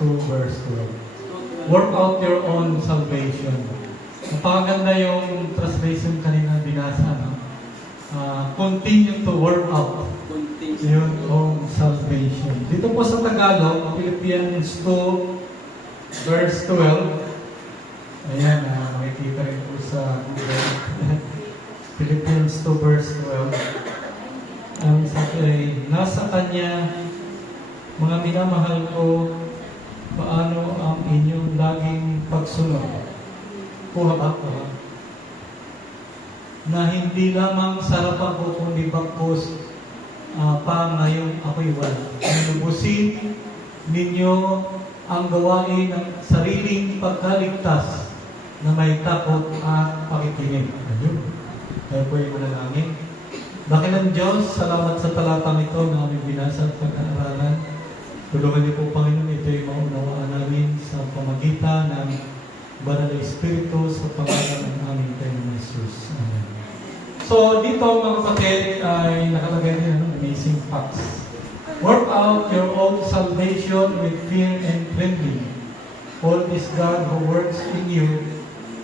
2 verse 12. Work out your own salvation. Napakaganda yung translation kanina binasa, no? Continue to work out your own salvation. Dito po sa Tagalog, Philippians 2 verse 12. Ayan, makikita rin po sa Philippians 2 verse 12. Ang sabi ay, nasa Kanya, mga minamahal ko, paano ang inyong laging pagsunod? Kuha ba? Na hindi lamang sarapan ko kundi bagkus pa ngayon ako'y wala. Lubusin ninyo ang gawain ng sariling pagkaligtas na may takot at pakikinig. Ayun. Tayo po yung manalangin. Dakilang Diyos, salamat sa talatang ito na aming binasa at pag-aaralan. Tulungan niyo po, Panginoon, ito'y maunawaan namin sa pamagitan ng Banal na Espiritu sa pangalan ng aming Panginoon Jesus. Amen. So, dito mga kapatid ay nakalagay din ng amazing facts. Work out your own salvation with fear and trembling. For it is God who works in you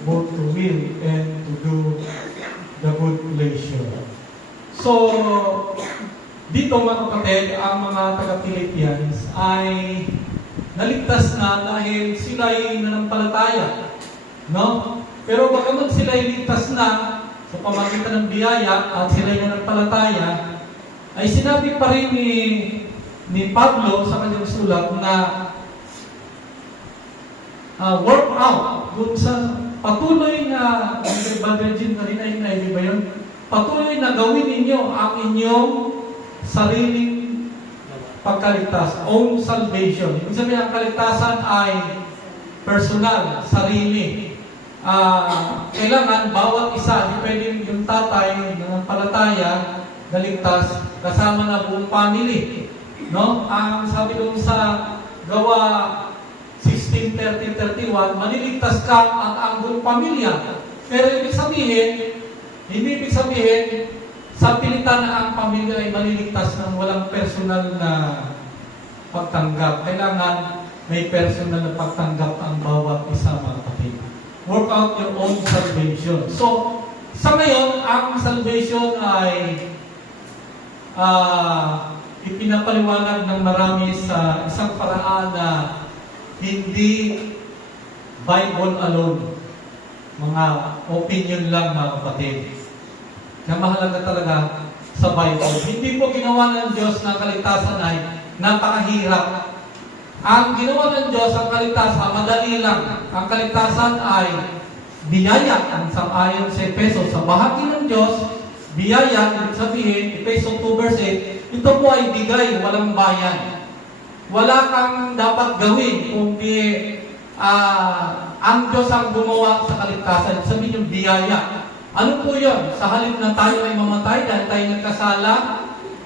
both to will and to do the good pleasure. So, dito mga kapatid, ang mga taga-Philippians ay naligtas na dahil sila ay nanampalataya. No? Pero bagamat sila ay ligtas na sa pamagitan ng biyaya at sila ay nanampalataya, ay sinabi pa rin ni Pablo sa kanyang sulat na work out dun sa patuloy na Brother Jim kanina yun, di ba yun? Patuloy na gawin ninyo ang inyong sariling pagkaligtas, own salvation. Ibig sabihin, ang kaligtasan ay personal, sarili. Kailangan bawat isa, hindi pwedeng yung tatay ng palataya naligtas kasama na buong family. No? Ang sabi doon sa Gawa 16:30-31, maliligtas ka at ang buong pamilya. Pero hindi ibig sabihin, sa pilitan na ang pamilya ay maliligtas ng walang personal na pagtanggap. Kailangan may personal na pagtanggap ang bawat isa, mga kapatid. Work out your own salvation. So, sa ngayon, ang salvation ay ipinapaliwanag ng marami sa isang paraan na hindi Bible alone. Mga opinion lang, mga kapatid. Na mahalaga talaga sa Bible. Hindi po ginawa ng Diyos na kaligtasan ay napakahirap. Ang ginawa ng Diyos ang kaligtasan, madali lang. Ang kaligtasan ay biyaya. Ang sang-ayon sa Efeso, sa bahagi ng Diyos, biyaya, ibig sabihin, Efeso 2 verse 8, ito po ay bigay, walang bayan. Wala kang dapat gawin kundi ang Diyos ang gumawa sa kaligtasan. Sabihin yung biyaya. Ano po yun? Sa halip na tayo ay mamatay dahil tayo nagkasala,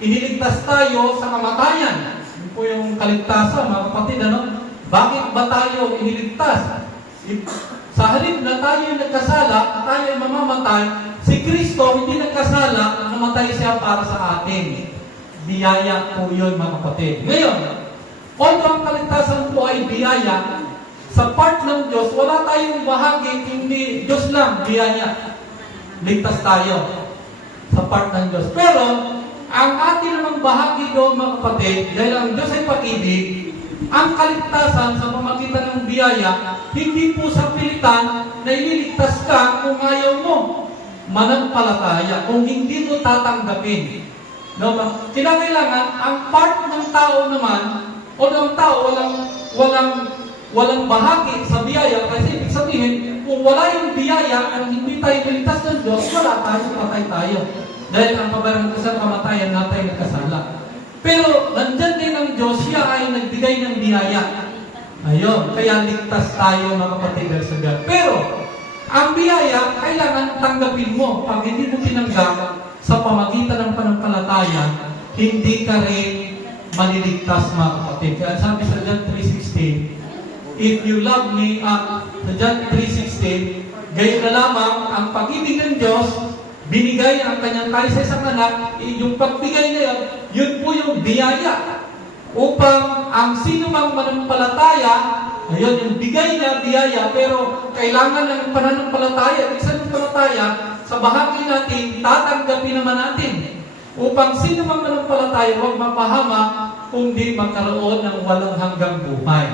iniligtas tayo sa kamatayan. Yun po yung kaligtasan, mga kapatid. Ano? Bakit ba tayo iniligtas? Sa halip na tayo nagkasala, tayo ay mamamatay, si Kristo hindi nagkasala, namatay siya para sa atin. Biyaya po yun, mga kapatid. Ngayon, although ang kaligtasan po ay biyaya, sa part ng Diyos, wala tayong bahagi, hindi Diyos lang, biyaya. Ligtas tayo sa part ng Diyos. Pero, ang atin namang bahagi doon, mga kapatid, dahil ang Diyos ay pag-ibig, ang kaligtasan sa pamagitan ng biyaya, hindi po sa pilitan na ililigtas ka kung ayaw mo manampalataya, kung hindi mo tatanggapin. No? Kinakailangan, ang part ng tao naman, o ng tao, walang bahagi sa biyaya, kasi ibig sabihin, kung wala yung biyaya, ang hindi tayo piligtas ng Diyos, wala tayo, patay tayo. Dahil ang kabarang sa kamatayan natin nagkasala. Pero, nandyan din ang Diyos, siya ay nagbigay ng biyaya. Ayun, kaya ligtas tayo, mga kapatid, sa God. Pero, ang biyaya, kailangan tanggapin mo. Pag hindi mo tinanggap, sa pamagitan ng panampalataya, hindi ka rin maliligtas, mga kapatid. Kaya sabi sa John 3:16, if you love me, sa John 3:16, gayon na lamang ang pag-ibig ng Diyos, binigay ang kanyang kahit sa isang anak, yung pagbigay na yun po yung biyaya. upang ang sino mang manampalataya, ayun, yung bigay niya, biyaya, pero kailangan ng pananampalataya, isang palataya, sa bahagi natin, tatanggapin naman natin. Upang sino mang manampalataya, huwag mapahama, kundi magkaroon ng walang hanggang buhay.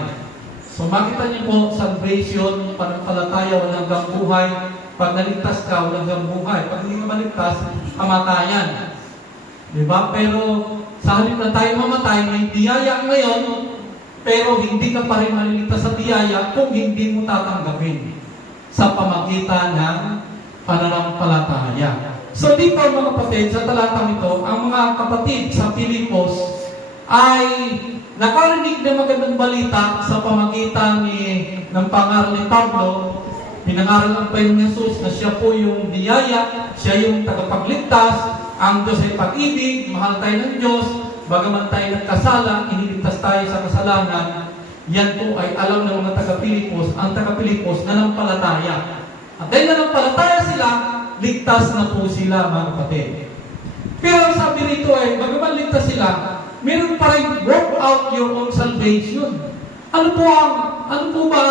So makita niyo po, salvation, panampalataya, walang hanggang buhay. Pag naligtas ka, walang hanggang buhay. Pag hindi ka maligtas, kamatayan. Diba? Pero sa halip na tayo mamatay, may biyaya ngayon, pero hindi ka pa rin maliligtas sa biyaya kung hindi mo tatanggapin sa pamagitan ng pananampalataya. So dito mga kapatid, sa talatang ito, ang mga kapatid sa Pilipos ay nakarinig ng magandang balita sa pamagitan ng pangaral ni Pablo. Pinangaral ang Panginoon Jesus na siya po yung biyaya, siya yung tagapagligtas, ang Diyos ay pag-ibig, mahal tayo ng Diyos, bagaman tayo nagkasala, iniligtas tayo sa kasalanan. Yan po ay alam ng mga taga-Pilipos, ang taga-Pilipos nanampalataya. At dahil nanampalataya sila, ligtas na po sila, mga kapatid. Pero ang sabi rito ay, bagaman ligtas sila, meron pa rin work out your own salvation. Ano po ba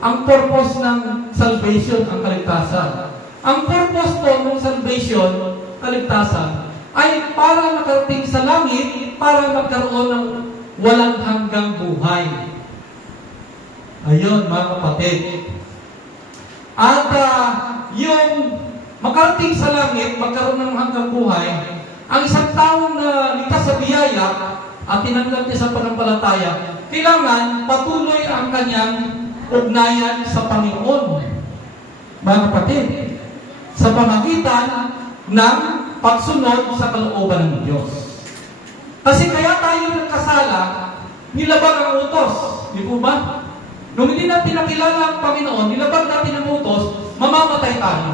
ang purpose ng salvation, ang kaligtasan? Ang purpose po ng salvation, kaligtasan, ay para makarating sa langit, para magkaroon ng walang hanggang buhay. Ayun, mga kapatid. At yung makarating sa langit, magkaroon ng hanggang buhay, ang isang taong na ligtas sa biyaya at tinanggap niya sa panampalataya, kailangan patuloy ang kanyang ugnayan sa Panginoon. Mga kapatid, sa pamagitan ng pagsunod sa kalooban ng Diyos. Kasi kaya tayo nagkasala, nilabag ang utos. Di po ba? Nung hindi natin nakilala ang Panginoon, nilabag natin ang utos, mamamatay tayo.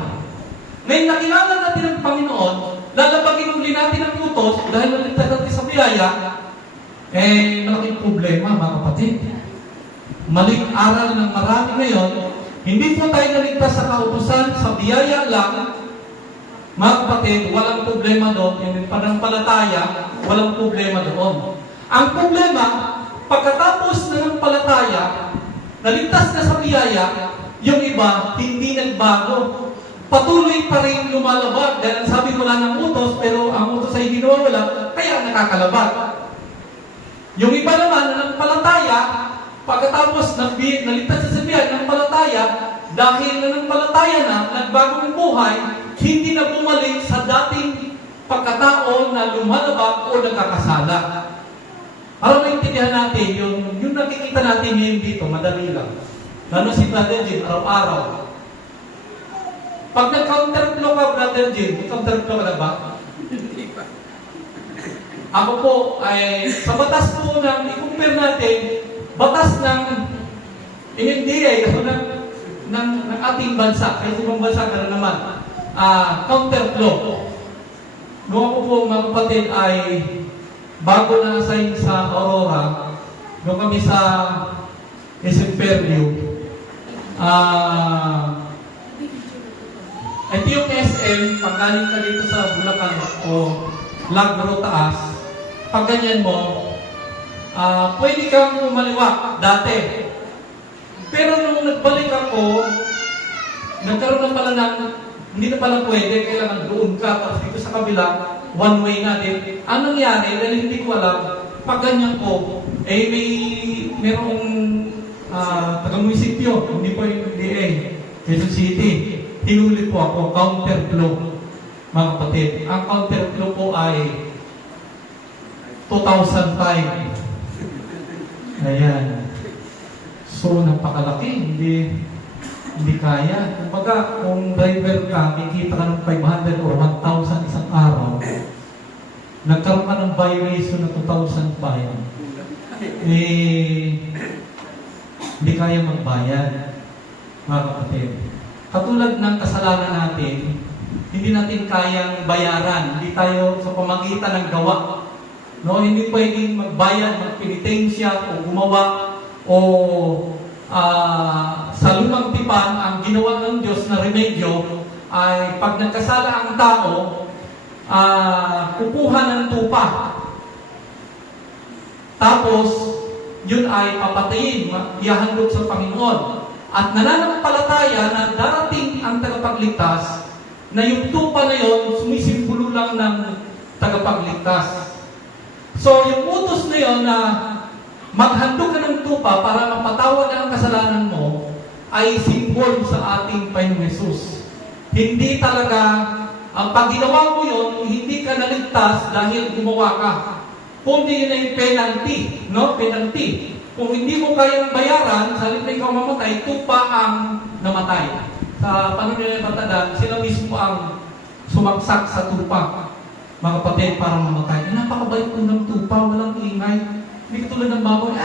Ngayon nakilala natin ang Panginoon, lalabagin uli natin ang utos dahil naligtas natin sa biyaya, malaking problema, mga kapatid. Maling aral ng marami ngayon, hindi po tayo naligtas sa kautusan, sa biyaya lang. Mga kapatid, walang problema doon. Yung panampalataya, walang problema doon. Ang problema, pagkatapos ng palataya, naligtas na sa biyaya, yung iba, hindi nagbago. Patuloy pa rin lumalabag dahil ang sabi wala ng utos, pero ang utos ay ginawawala, kaya nakakalabag. Yung iba naman na ng palataya, pagkatapos naligtas na sa biyaya ng palataya, dahil na ng palataya na, nagbagong buhay, hindi na bumalik sa dating pagkatao na lumalabag o nagkakasala. Para maintindihan natin, yung nakikita natin ngayon dito, madali lang. Lalo si Brother Jim, araw-araw. Pag nag-counterflow ka, Brother Jim, counterflow ka na ba? Hindi pa. Ako po, ay sa batas po ng, i-compare natin, batas ng MMDA, ng ating bansa, kahit ibang bansa ka na naman, counterflow. Noong ako po, mga kapatid, ay bago na-assign sa Aurora, noong kami sa SM Fairview, ito yung SM, pag galing ka dito sa Bulacan o Lagro Taas, pag ganyan mo, pwede kang umaliwak dati. Pero nung nagbalik ako, nagkaroon na pala ng, hindi na pala pwede, kailangan doon ka, tapos dito sa kabila, one way na din. Anong nangyari? Dahil hindi ko alam, pag ganyan ko, merong taga-munisipyo, hindi po yung PDA, Quezon City. Hinuli po ako, counterflow, mga kapatid. Ang counterflow po ay 2005. Ayan. So, napakalaki. Hindi kaya. Kumbaga, kung driver ka, kikita ka ng 500 or 1,000 isang araw, nagkaroon ka ng violation na 2,005. Hindi kaya magbayad, mga kapatid. Katulad ng kasalanan natin, hindi natin kayang bayaran. Hindi tayo sa pamagitan ng gawa. No, hindi pwedeng magbayad, magpenitensya o gumawa o sa lumang tipan ang ginawa ng Diyos na remedyo ay pag nagkasala ang tao, kukuha ng tupa. Tapos, yun ay papatayin, ihahandog sa Panginoon. At nananampalataya na darating ang tagapagligtas, na yung tupa na yun, sumisimbolo lang ng tagapagligtas. So, yung utos na yun na maghandog ka ng tupa para mapatawad ang kasalanan mo, ay simbol sa ating Panginoong Hesus. Hindi talaga, ang pag ginawa mo yun, hindi ka naligtas dahil gumawa ka. Kundi yun ay penalty, no? Penalty. Kung hindi mo kayang bayaran, sa halip na ikaw mamatay, tupa ang namatay. Sa panahon nila Batadan, sila mismo ang sumagsak sa tupa, mga kapatid, para mamatay. Napakabait ko ng tupa, walang ingay. Hindi katulad ng baboy,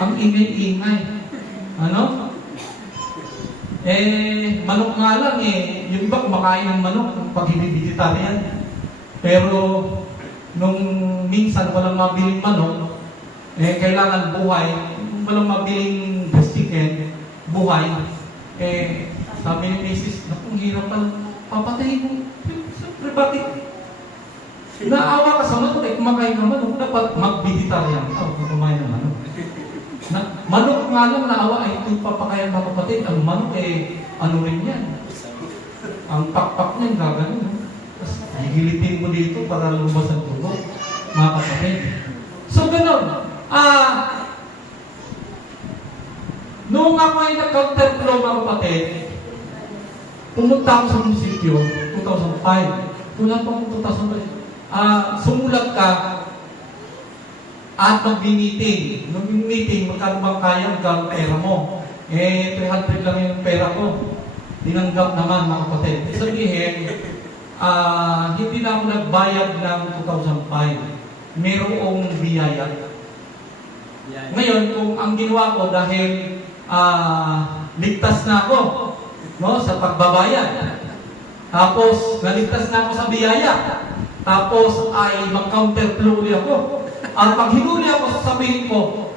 ang ingay-ingay. Ano? Manok nga lang yung iba kumakain ng manok pag hindi vegetarian. Pero, nung minsan walang mabiling manok, kailangan buhay. Walang mabiling chicken, buhay. Sabi ni Mrs., nakong hirap pa, papatayin mo. Siyempre, bakit? Naawa ka sa manok, kumakain ng manok, dapat mag-vegetarian ka, kumain ng manok. Manok nga lang naawa, ay ito papakayan mga kapatid. Ang manok, ano rin yan? Ang pakpak niyan, gagano. Tapos, higilitin mo dito para lumabas ang dugo, mga kapatid. So, gano'n. Noong ako ay nag-counterflow, mga kapatid, pumunta ako sa munisipyo, 2005. Wala pa akong 2005. Sumulat ka at mag-meeting. Mag-meeting, magkano bang kaya ang pera mo? 300 lang yung pera ko. Tinanggap naman, mga kapatid. Sabihin, hindi na ako nagbayad ng 2005. Merong biyaya. Ngayon, kung ang ginawa ko dahil ligtas na ako, no, sa pagbabayad. Tapos, naligtas na ako sa biyaya. Tapos, ay mag-counterflow ako. At pag hinuli ako, sasabihin ko,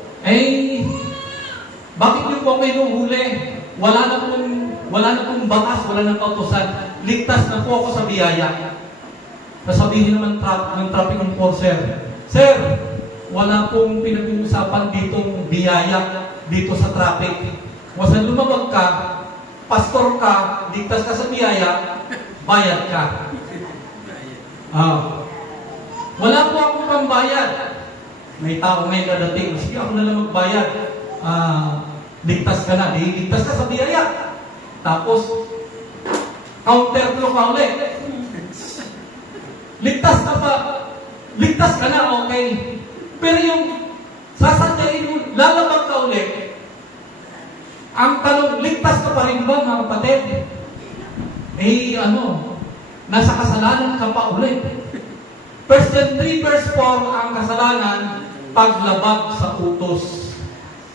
bakit niyo po may nuhuli? Wala na pong batas, wala na kautusan. Ligtas na po ako sa biyaya. Sasabihin naman ng traffic enforcer, Sir, wala pong pinag-uusapan ditong biyaya dito sa traffic. Wasa lumabag ka, pastor ka, ligtas ka sa biyaya, bayad ka. Wala po akong pambayad. May tao ngayon dadating, sige ako na lang magbayad. Ligtas ka na, ligtas ka sa biyaya. Tapos, counterflow ka ulit. Ligtas ka pa, ligtas ka na, okay. Pero yung sasadyain mo, lalabag ka ulit. Ang tanong, ligtas ka pa rin ba, mga kapatid? Nasa kasalanan ka pa ulit. 1 John 3 verse 4, ang kasalanan, paglabag sa utos.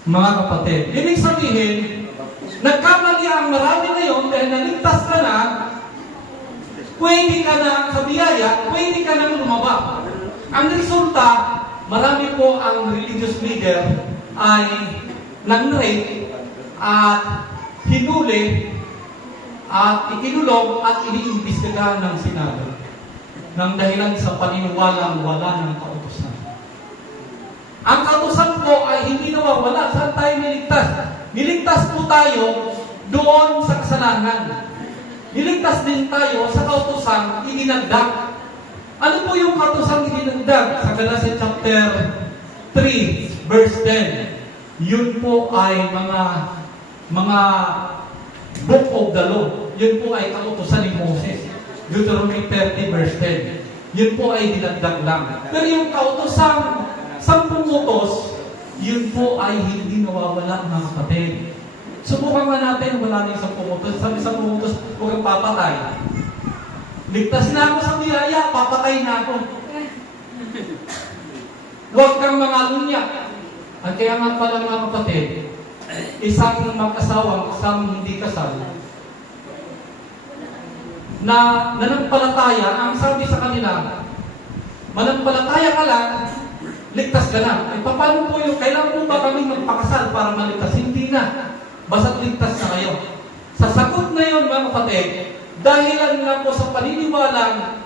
Mga kapatid, ibig sabihin, nagkamali ang marami ngayon dahil naligtas ka na, pwede ka na sa biyaya, pwede ka na lumaba. Ang resulta, marami po ang religious leader ay nang-rape at hinuli at ikinulong at iniimbestigahan ng Senado ng dahilan sa paniniwalang wala ng kautusan. Ang kautusan po ay hindi nawawala. Saan tayo niligtas? Niligtas po tayo doon sa kasalanan. Niligtas din tayo sa kautusang ininagdag. Ano po yung kautusang ininagdag? Sa Galatians chapter 3, verse 10. Yun po ay mga book of the law. Yun po ay kautusan ni Moses. Deuteronomy 30, verse 10. Yun po ay dinagdag lang. Pero yung kautosang 10 utos, yun po ay hindi nawawala, mga kapatid. Subukan nga natin, wala na yung 10 utos. Sabi 10 utos, huwag kang papatay. Ligtas na ako sa biyaya, papatay na ako. Huwag kang mangalunya. At kaya nga pala, mga kapatid, isang mag-asawang, isang hindi kasal, na nanampalataya, ang sabi sa kanila, manampalataya ka lang, ligtas ka na. Paano po yung, kailan po ba kami magpakasal para maligtas? Hindi na. Basta't ligtas na kayo. Sa sagot na yun, mga kapatid, dahilan nga po sa paniniwalang,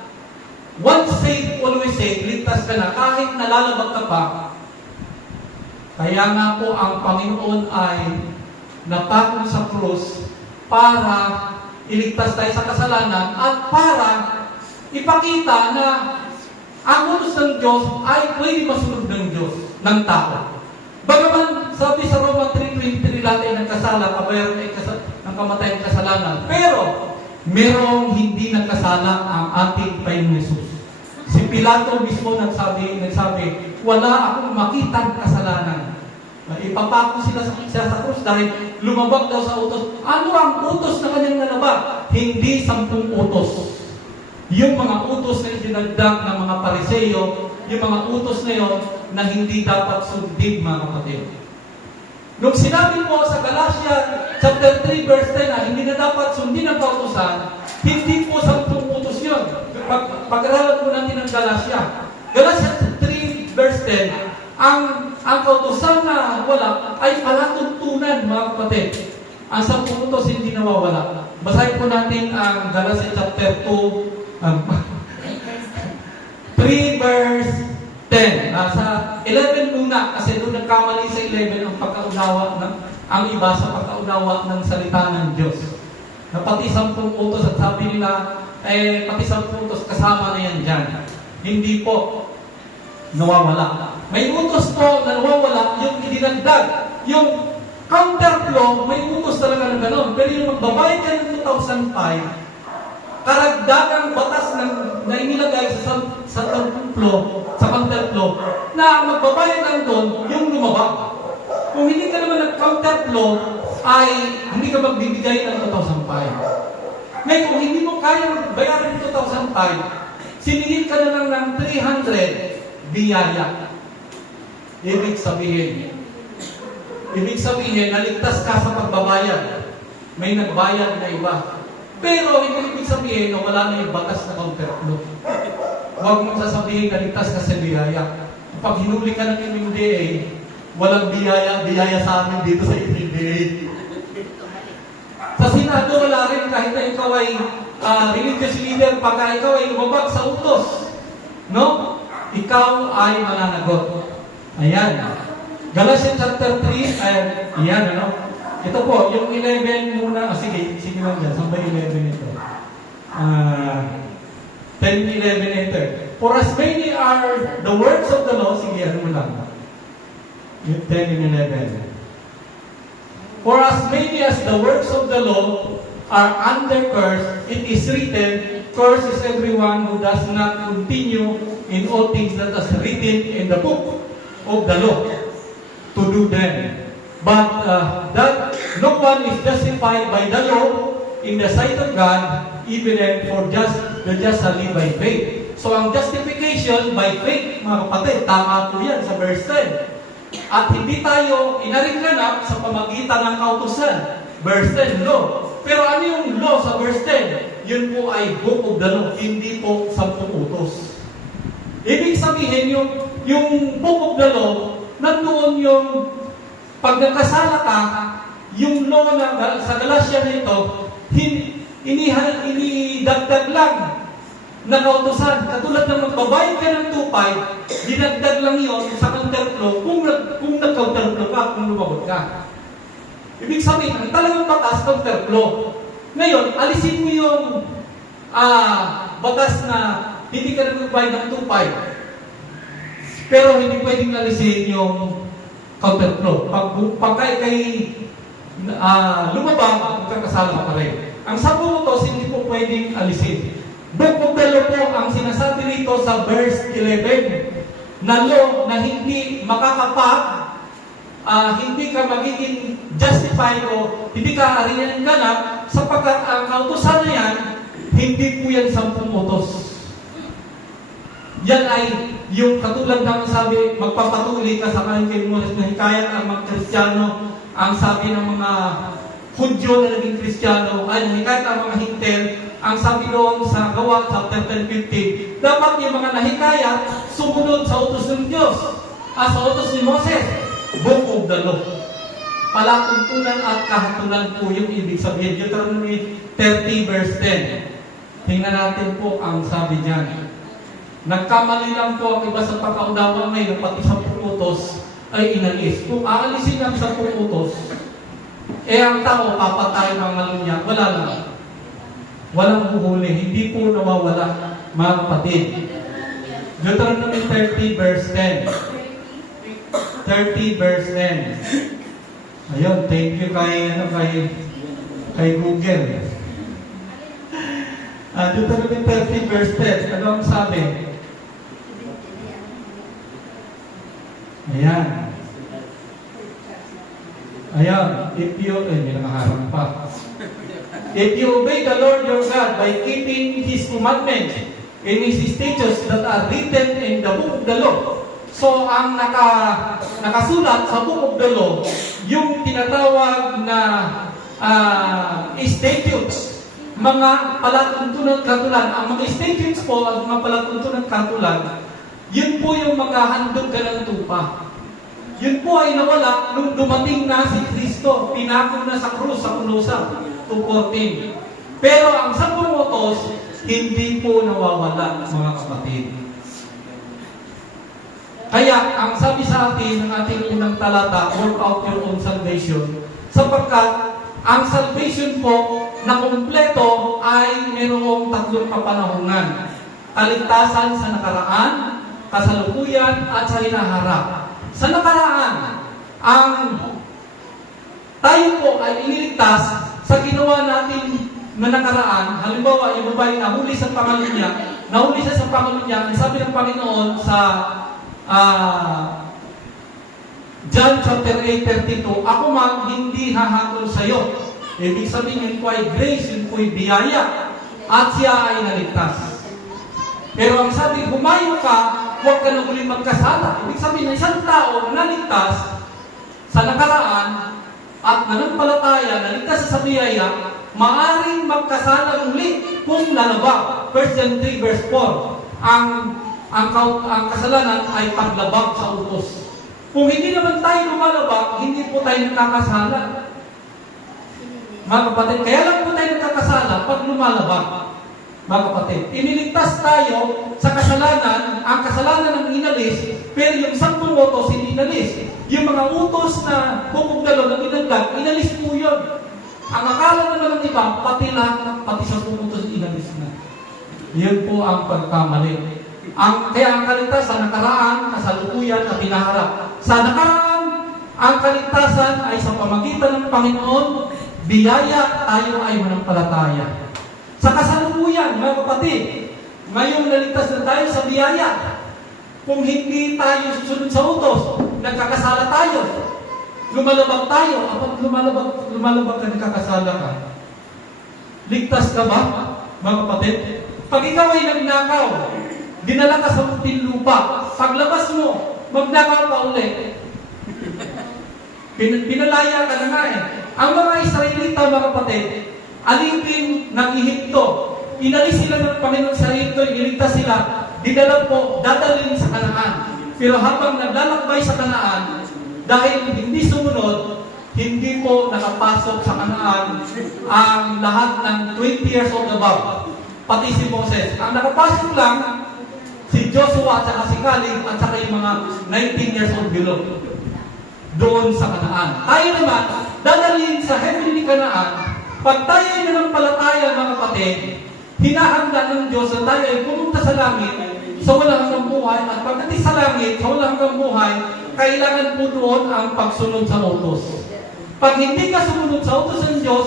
once saved, always saved, ligtas ka na. Kahit nalalabag ka pa, Kaya nga po ang Panginoon ay napako sa krus para iligtas tayo sa kasalanan at para ipakita na ang utos ng Diyos ay pwede masunod ng Diyos, ng tao. Bagaman sabi sa Roma 3:23 lahat ay nagkasala, kabayaran ay ng kamatayan kasalanan. Pero merong hindi nagkasala ang ating Panginoon Jesus. Si Pilato mismo nagsabi, wala akong makitang kasalanan. Ipapako sila sa krus dahil lumabag daw sa utos. Ano ang utos na kanyang nalabag? Hindi 10 utos. Yung mga utos na dinagdag ng mga Pariseo, yung mga utos na yon na hindi dapat sundin, mga kapatid. Nung sinabi po sa Galatia chapter 3 verse 10 na hindi na dapat sundin ang kautosan, hindi po 10 utos yun. Pag-aralan po natin ang Galatia. Galatia 3 verse 10, ang kautosan na wala ay palatuntunan, mga kapatid. Ang 10 utos hindi nawawala. Basahin po natin ang Galatia chapter 2, 3 verse 10. Sa 11 muna, kasi doon nagkamali sa 11 ang pagkaunawa ang iba sa pagkaunawa ng salita ng Diyos. Na pati 10 utos at sabi nila, pati 10 utos kasama na yan dyan. Hindi po nawawala. May utos po na nawawala, yung idinagdag. Yung counterflow, may utos talaga ng gano'n. Pero yung magbabayad ka ng 2005, karagdagang batas na inilagay sa counterflow, na magbabayad lang doon yung lumabag. Kung hindi ka naman nag-counterflow, ay hindi ka magbibigay ng 2005. Ngayon, kung hindi mo kaya bayaran ng 2005, siningin ka na lang ng 300 biyaya. Ibig sabihin, naligtas ka sa pagbabayad. May nagbayad na iba. Pero hindi ibig sabihin na wala na yung batas na counterflow. Huwag mong sasabihin na ligtas ka sa biyaya. Kapag hinuli ka ng MMDA, walang biyaya sa amin dito sa MMDA. Sa Senado, wala rin kahit na ikaw ay religious leader, pagka ikaw ay lumabag sa utos. No? Ikaw ay mananagot. Ayan. Galatians chapter 3, ayan, ano? Ito po, yung 11 muna, sige lang dyan, saan ba 11 ito? 10, 11, enter. For as many are the words of the law, sige, ano mo lang? 10 and 11. For as many as the works of the law are under curse, it is written, cursed is everyone who does not continue in all things that is written in the book of the law, to do them. But that no one is justified by the law in the sight of God, even for the just shall live by faith. So ang justification by faith, mga kapatid, tama po yan sa verse 10. At hindi tayo inaringganap sa pamagitan ng kautusan. Verse 10, law. Pero ano yung law sa verse 10? Yun po ay book of the law, hindi po 10 utos. Ibig sabihin, yung book of the law, nandoon yung pag nagkasala ka, yung law na sa Galatia nito, inidagdag lang na kautusan. Katulad ng magbabayad ka ng 2.5, dinagdag lang yun sa counterflow kung nag-counterflow ka, kung lumabot ka. Ibig sabihin, ang talagang batas, counterflow. Ngayon, alisin mo yung batas na hindi ka nagbabayad ng 2.5. Pero hindi pwedeng alisin yung counterflow. Pagka kay lumabang, magkakasala ka pa rin. Ang 10 utos, hindi po pwedeng alisin. Book of the law po ang sinasabi rito sa verse 11 na law na hindi makakapag, hindi ka magiging justified o hindi ka ariyan ganap sapagkat ang kautosan na yan, hindi po yan 10 utos. Yan ay yung katulad ng sabi, magpapatuloy ka sa kanyang na hikayat ang mga Kristiyano, ang sabi ng mga Hudyo na naging Kristiyano, ay hikayat ang mga Hintel, ang sabi doon sa Gawa, chapter 10:15, dapat yung mga nahikayat sumunod sa utos ng Diyos, sa utos ni Moses, book of the law. Palatuntunan at kahatulan po yung ibig sabihin. Deuteronomy 30 verse 10. Tingnan natin po ang sabi niyan. Nagkamali lang po ang iba sa pagkaunawa ngayon, pati sa utos, ay inalis. Kung aalisin ang 10 utos, ang tao papatay ng malunya, wala na. Walang huhuli, hindi po nawawala, mga kapatid. Deuteronomy 30 verse 10. 30 verse 10. Ayun, thank you kay Google. Deuteronomy 30 verse 10. Ano ang sabi? Ayan. May nakaharap pa. If you obey the Lord your God by keeping His commandments and His statutes that are written in the book of the law. So, ang nakasulat sa book of the law, yung tinatawag na statutes, mga palatuntunan katulan. Ang mga statutes po, ang mga palatuntunan katulan, yun po yung maghahandog ka ng tupa. Yun po ay nawala nung dumating na si Kristo. Pinako na sa krus, sa Kolosa 2:14. Pero ang 10 utos, hindi po nawawala, mga kapatid. Kaya, ang sabi sa atin ng ating unang talata, work out your own salvation, sapagkat ang salvation po na kumpleto ay mayroong 3 kapanahunan. Kaligtasan sa nakaraan, kasalukuyan, at sa hinaharap. Sa nakaraan, tayo po ay iniligtas sa ginawa natin na nakaraan. Halimbawa, yung babae nahuli sa pangalo niya, ang sabi ng Panginoon sa John chapter 8:32, ako man hindi hahatol sa iyo. Ibig sabihin, yun po ay grace, yun po ay biyaya, at siya ay naligtas. Pero ang sabi, humayo ka, huwag ka na ulit magkasala. Ibig sabihin na isang tao naligtas sa nakaraan at nanampalataya, naligtas sa biyaya, maaring magkasala muli kung lalabag. 1 John 3 verse 4. Ang kasalanan ay paglabag sa utos. Kung hindi naman tayo lumalabag, hindi po tayo nakakasala. Mga kapatid, kaya lang po tayo nakakasala pag lumalabag. Mga kapatid, iniligtas tayo sa kasalanan, ang kasalanan ang inalis, pero yung 10 utos hindi inalis. Yung mga utos na bukog-dalo na inaglag, inalis po yun. Ang akala naman ng iba, pati lahat, pati sa utos inalis na. Yun po ang pagkamali. Kaya ang kaligtasan, nakaraan, kasalukuyan, at hinaharap. Sa nakaraan, ang kaligtasan ay sa pamagitan ng Panginoon, biyaya, tayo ay manampalataya. Sa kasalukuyan, mga kapatid, ngayong naligtas na tayo sa biyaya. Kung hindi tayo susunod sa utos, nagkakasala tayo. Lumalabag tayo. Kapag lumalabag ka, nagkakasala ka. Ligtas ka ba, mga kapatid? Pag ikaw ay nagnakaw, dinala ka sa lupa, paglabas mo, magnakaw ka ulit. Pinalaya ka na nga eh. Ang mga Israelita, mga kapatid, alipin ng Ehipto. Inalis sila ng Panginoon sa Ehipto, iniligtas sila, dinala po, dadalhin sa Kanaan. Pero habang naglalakbay sa Kanaan, dahil hindi sumunod, hindi po nakapasok sa Kanaan ang lahat ng 20 years old above, pati si Moses. Ang nakapasok lang, si Joshua at saka si Caleb at saka yung mga 19 years old below doon sa Kanaan. Tayo naman, dadalhin sa heavenly Kanaan. Pag tayo ay nanampalataya, mga kapatid, hinahanda ng Diyos na tayo ay pumunta sa langit sa walang hanggang buhay, at pagdating sa langit, sa walang hanggang buhay, kailangan po doon ang pagsunod sa utos. Pag hindi ka sumunod sa utos ng Diyos,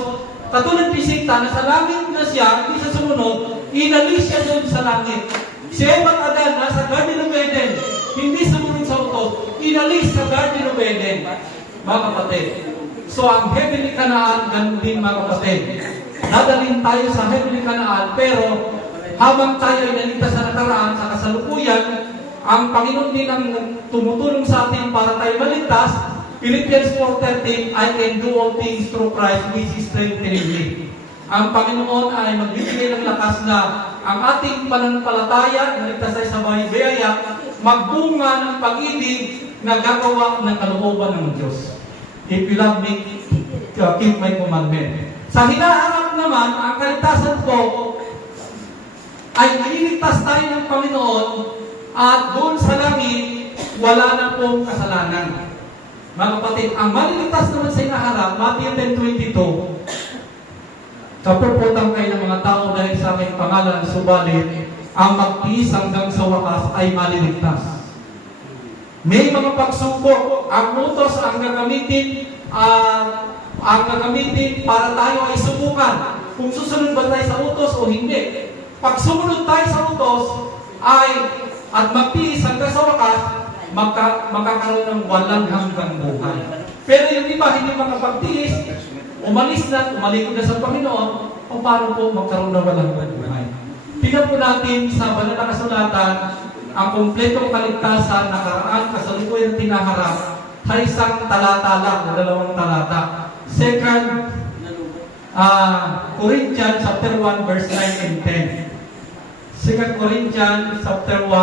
katulad ni Satan, na sa langit na siya, hindi sa sumunod, inalis siya doon sa langit. Si Eva at Adan, nasa Garden of Eden, hindi sumunod sa utos, inalis sa Garden of Eden. Mga kapatid, so ang heavenly Kanaan, ganun din, mga kapatid. Dadalhin tayo sa heavenly Kanaan, pero habang tayo ay naligtas sa nakaraan, sa kasalukuyan, ang Panginoon din ang tumutulong sa atin para tayo maligtas. Philippians 4:13, I can do all things through Christ which is strengthening me. Ang Panginoon ay magbibigay ng lakas na ang ating pananampalataya, naligtas tayo sa biyaya, magbunga ng pag-ibig na gagawa ng kalooban ng Diyos. If you love me, keep my commandment. Sa hinaharap naman, ang kaligtasan ko ay iniligtas tayo ng Panginoon at doon sa langit, wala na pong kasalanan. Mga kapatid, ang maliligtas naman sa inaharap, Matthew 10:22, kapuputang kayo ng mga tao dahil sa aking pangalan, subalit, ang magtiis hanggang sa wakas ay maliligtas. May mga pagsubok, ang utos ang gagamitin para tayo ay subukan. Kung susunod ba tayo sa utos o hindi. Pag sumunod tayo sa utos, at magtiis hanggang sa wakas, magkakaroon ng walang hanggang buhay. Pero yung iba, hindi makapagtiis, umalis na, umalikod na sa Panginoon, o paano po magkaroon ng walang hanggang buhay? Tingnan po natin sa banal na kasulatan, ang kumpletong kaligtasan, nakaraan, kasalukuyan tinaharap, ay isang talata lang, o 2 talata. 2 Corinthians chapter 1, verse 9 and 10. 2 Corinthians chapter 1,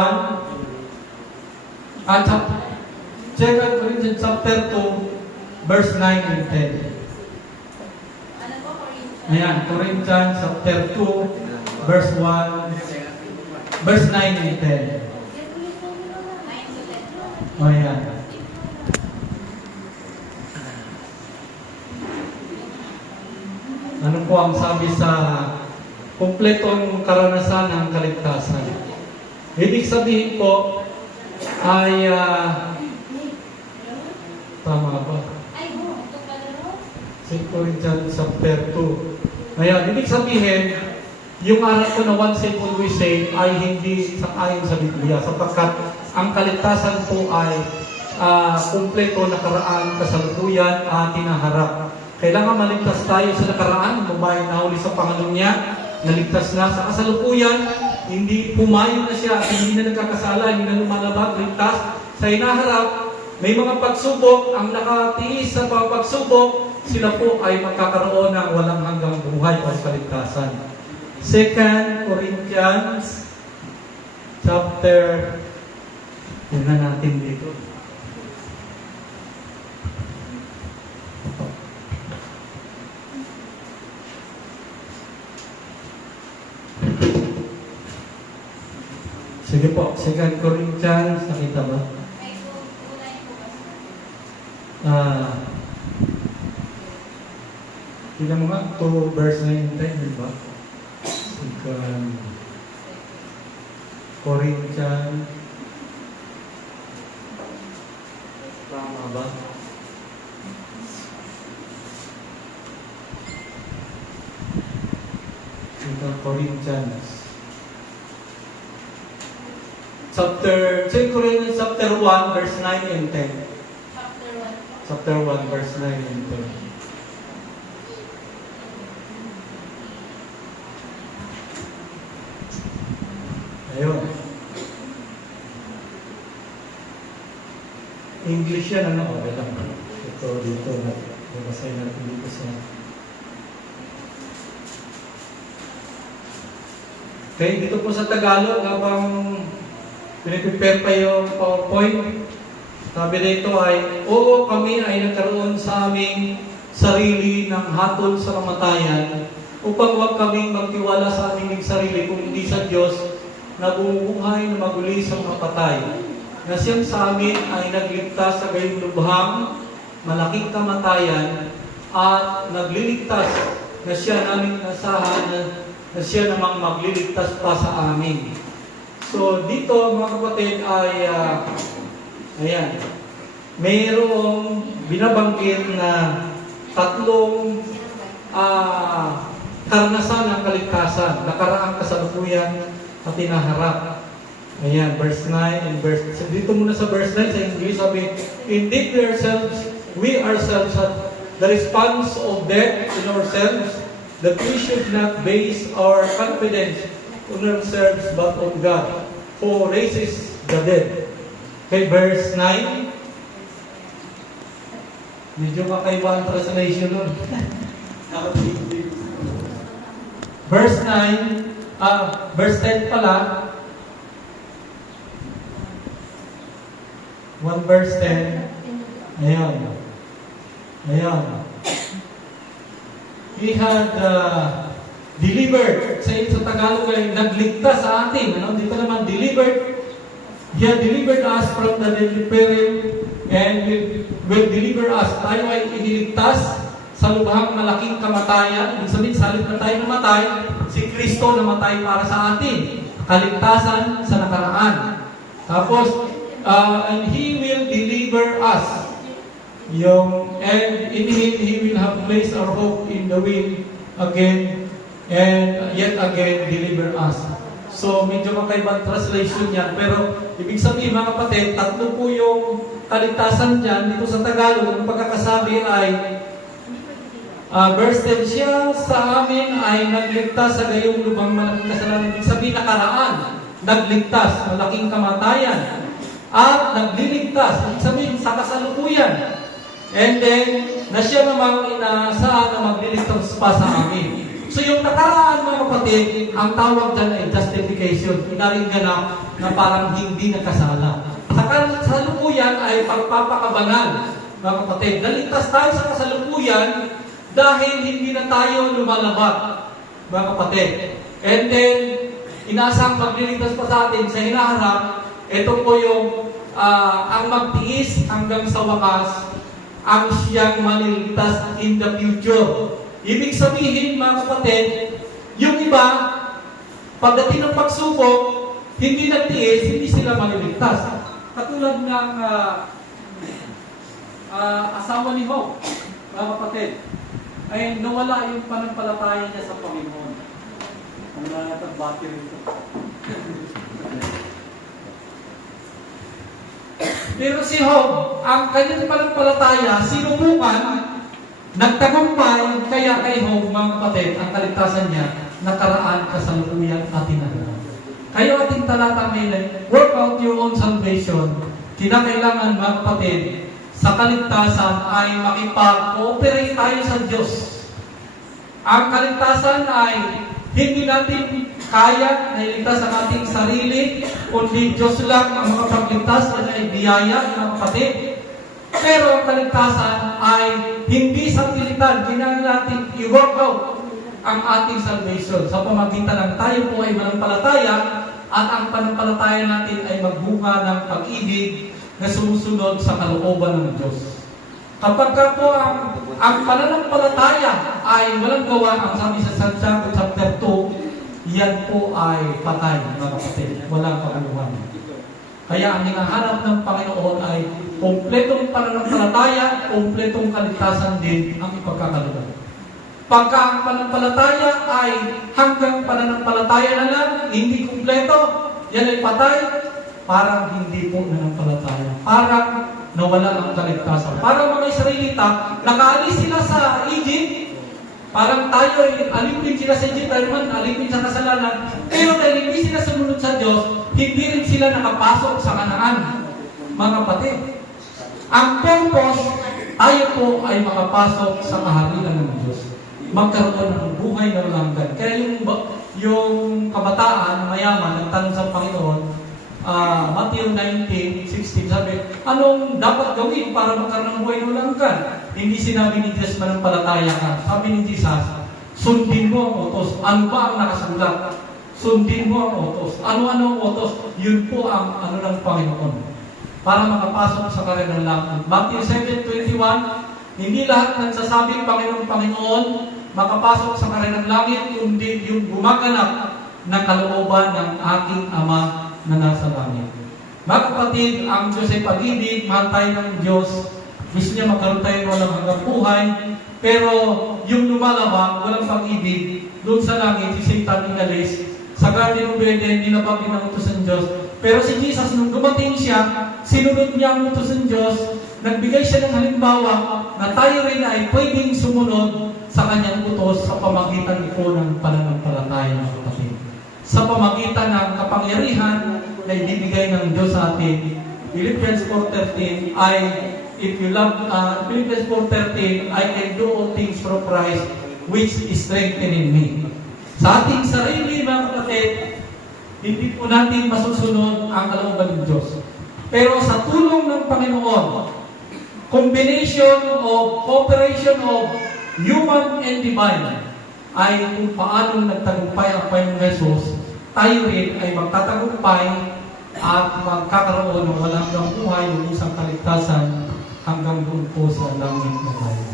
2 Corinthians chapter 2, verse 9 and 10. Ayan, Corinthians chapter 2, verse 1, verse 9 and 10. Ayan. Ano po ang sabi sa kumpletong karanasan ng kaligtasan? Ibig sabihin po ay tama ba? 2 Corinthians chapter 2. Ayan, ibig sabihin, yung aral ko na once saved always saved ay hindi ayon sa Biblia sapagkat ang kaligtasan po ay kumpleto, nakaraan, kasalukuyan at tinaharap. Kailangan maligtas tayo sa nakaraan, babae na huli sa Panginoon niya, naligtas na sa kasalukuyan, hindi pumayo na siya, hindi na nagkakasala, hindi na lumalabag, ligtas. Sa inaharap, may mga pagsubok, ang nakatiis sa pagsubok, sila po ay magkakaroon ng walang hanggang buhay o kaligtasan. 2 Corinthians chapter, tingnan natin dito. Sige po, 2 Corinthians, nakita ba? Tingnan mo nga, 2 verse 9, di ba? 2 Corinthians, tama ba? Corinthians chapter 2 Corinthians chapter 1 verse 9 and 10. Chapter 1 verse 9 and 10. Ayun. English yan, ano? Okay lang. Ito dito na. Babasahin natin dito sa... Okay, dito po sa Tagalog, habang piniprepare pa yung PowerPoint, sabi dito ay, oo, kami ay nagkaroon sa aming sarili ng hatol sa kamatayan upang huwag kaming magtiwala sa aming sarili kung hindi sa Diyos na bumubuhay na maguli sa mga patay. Na siyang sa amin ay nagligtas sa gayong lubhang malaking kamatayan at nagliligtas na siya namin inasahan na siya namang magliligtas pa sa amin. So dito mga kapatid ay ayan, mayroong binabanggit na tatlong karanasan ng kaligtasan, nakaraang, kasalukuyan at tinaharap. Ayan, verse 9 and verse... Dito muna sa verse 9 sa English, sabi, indeed we ourselves have the response of death in ourselves, that we should not base our confidence on ourselves but on God, who raises the dead. Okay, verse 9. Medyo kakaiba ang translation nun. Verse 9, verse 10 pala, 1 verse 10, ayan. Ayan. He had delivered, sa Tagalog ay nagligtas sa atin. Ano? Dito naman, delivered He had delivered us from the deadly peril and will deliver us. Tayo ay iniligtas sa lubhang malaking kamatayan. Ibig sabihin, sa halip na tayo namatay, si Kristo namatay para sa atin. Kaligtasan sa nakaraan. Tapos, and He will deliver us. And in Him, He will have placed our hope in the will again, and yet again, deliver us. So, medyo makaibang translation yan. Pero, ibig sabihin, mga kapatid, tatlo po yung kaligtasan dyan. Dito sa Tagalog, ang pagkakasabi ay, verse 10, siya sa amin ay nagligtas sa gayong lubhang malaking kasalanan. Ibig sabihin, nakaraan, nagligtas, malaking kamatayan, at nagliligtas, ibig sabihin, sa kasalukuyan. And then, na siya namang inaasahan na magliligtas pa sa amin. So yung nakaraan, mga kapatid, ang tawag dyan ay justification. Inaringganap na parang hindi nakasala. Sa kasalukuyan ay pagpapakabanal, mga kapatid. Naligtas tayo sa kasalukuyan dahil hindi na tayo lumalabat, mga kapatid. And then, inaasang magliligtas pa sa atin sa hinaharap. Ito po yung ang magtiis hanggang sa wakas, ang siyang maliligtas in the future. Ibig sabihin, mga kapatid, yung iba, pagdating ng pagsubok, hindi nagtiis, hindi sila maliligtas. Katulad ng asawa ni Job, mga kapatid, ay nawala yung panampalataya niya sa Panginoon. Ang natagbati rito. Pero si Job, ang kanyang panampalataya, sinubukan, nagtagumpay, kaya kay Job, mga kapatid, ang kaligtasan niya, nakaraan, kasalukuyan, at tinanong. Kayo ating talatang ngayon, work out your own salvation. Kinakailangan, mga kapatid, sa kaligtasan ay makipag-cooperate tayo sa Diyos. Ang kaligtasan ay hindi natin kaya na iligtas ang ating sarili, kundi Diyos lang ang makapagligtas, yan ay biyaya, mga kapatid. Pero ang kaligtasan ay hindi sa pilitan. Kailangan natin i-work out ang ating salvation sa pamagitan ng tayo po ay manampalataya at ang panampalataya natin ay magbunga ng pag-ibig na sumusunod sa kalooban ng Diyos. Kapag ka po ang pananampalataya ay walang gawa, ang sabi sa Santiago chapter 2, yan po ay patay, mga kapatid. Walang kabuluhan. Kaya ang hinahanap ng Panginoon ay kumpletong pananampalataya, kumpletong kaligtasan din ang ipagkakalooban. Pagka ang pananampalataya ay hanggang pananampalataya na lang, hindi kumpleto, yan ay patay, parang hindi po nanampalataya. Parang nawala ang kaligtasan. Parang mga Israelita, nakaalis sila sa Egypt, parang tayo ay alipin sila sa Egypt, tayo naman alipin sa kasalanan, pero dahil hindi sila sumunod sa Diyos, hindi rin sila nakapasok sa Kanaan. Mga kapatid, ang purpose, tayo po ay makapasok sa kaharian ng Diyos. Magkaroon ng buhay na walang hanggan. Kaya yung kabataan, mayaman, nagtanong sa Panginoon, Matthew 19:16, sabi, anong dapat gawin para magkaroon ng buhay na walang hanggan? Hindi sinabi ni Jesus, manampalataya ka. Sabi ni Jesus, sundin mo ang utos. Ano ba ang nakasulat? Sundin mo ang utos. Ano-ano ang utos? Yun po ang ano ng Panginoon. Para makapasok sa karera ng langit. Matthew 7:21, hindi lahat nagsasabing Panginoon, makapasok sa karera ng langit, kundi yung gumaganap ng kalooban ng aking Ama na nasa langit. Mga kapatid, ang Diyos ay pag-ibig, mahal tayo ng Diyos, gusto niya magkaroon tayo ng walang hanggang buhay, pero yung lumalabang, walang pag-ibig, doon sa langit, si Satan inalis, sa Garden of Eden, dinabag din ang utos ng Diyos. Pero si Jesus, nung dumating siya, sinunod niya ang utos ng Diyos, nagbigay siya ng halimbawa na tayo rin ay pwedeng sumunod sa kanyang utos sa pamagitan ito ng pananampalataya ng kapatid. Sa pamagitan ng kapangyarihan na ibibigay ng Diyos sa atin. Philippians 4:13 ay, if you love, Philippians 4:13, I can do all things through Christ which is strengthening me. Sa ating sarili, mga kapatid, hindi po natin masusunod ang kalooban ng Diyos. Pero sa tulong ng Panginoon, combination of cooperation of human and divine, ay kung paano nagtagumpay ang Panginoong Jesus, tayo rin ay magtatagumpay at magkakaroon ng walang hanggang buhay, ng isang kaligtasan hanggang doon po sa langit na tayo.